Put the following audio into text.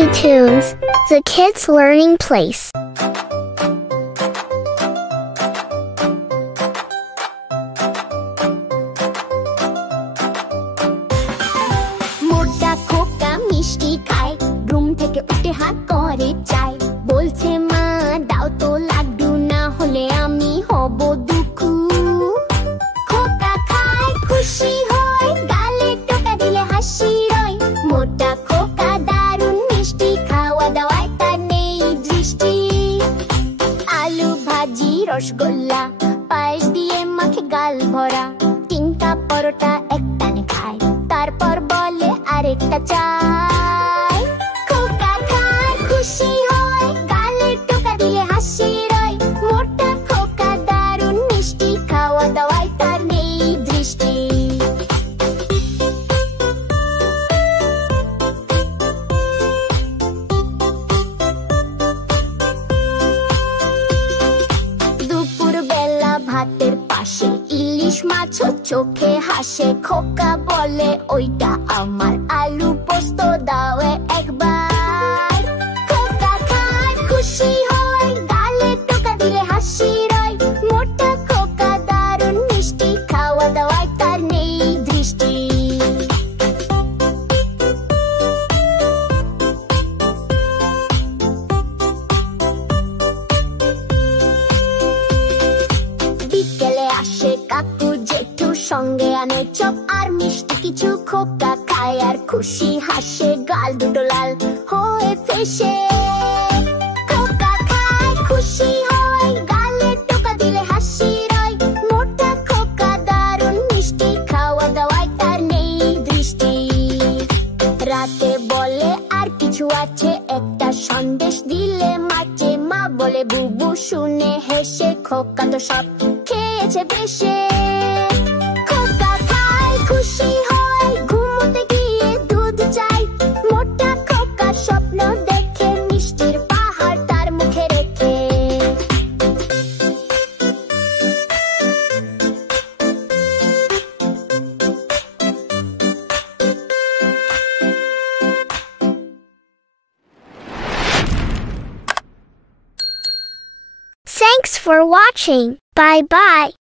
Looney Tunes, the kids' learning place. মোটা খোকা মিষ্টি খায়, ঘুম থেকে উঠে হাত করে চাই, বলছে মা দাও তো লাড্ডু, না হলে আমি হব দুঃখু। খোকা খায় খুশি হয়, গালে টোকা দিলে হাসি রয়, মোটা খোকা দারুণ মিষ্টি, খাওয়া দাওয়ায় তার নেই দৃষ্টি। আলু ভাজি রসগোল্লা, পায়েস দিয়ে মাখে গাল ভরা, তিনটা পরোটা একটানে খায়, তারপর বলে আরেকটা চাই। খোকা খায় খুশি হয়, গালে টোকা দিলে হাসি রয়, মোটা খোকা দারুণ মিষ্টি, খাওয়া দাওয়ায় তার নেই দৃষ্টি। দুপুর বেলা ভাতের পাশে ইলিশ মাছ চোখে হাসে, খোকা বলে ওইটা আমার, আলু পোস্ত দাও একবার। খোকা খায় খুশি হয়, গালে টোকা দিলে হাসি রয়, মোটা খোকা দারুণ মিষ্টি, খাওয়া দাওয়ায় তার নেই দৃষ্টি। বিকেলে আসে কাকু জেঠু, সঙ্গে আনে চপ আর মিষ্টি কিছু, খোকা খায় আর খুশি হাসে, গাল দুটো লাল হয়ে ফেসে। খোকা খায় খুশি হয়, গালে টোকা দিলে হাসি রয়, মোটা খোকা দারুণ মিষ্টি, খাওয়া দাওয়ায় তার নেই দৃষ্টি। রাতে বলে আর কিছু আছে, একটা সন্দেশ দিলে মাছে, মা বলে বুবু শুনে হেসে, খোকা তো সব খেয়েছে বেশে। খোকা খায় খুশি হয়, ঘুমোতে গিয়ে দুধ চাই, মোটা খোকার স্বপ্ন দেখে, মিষ্টির পাহাড় তার মুখে রেখে। Thanks for watching. Bye bye.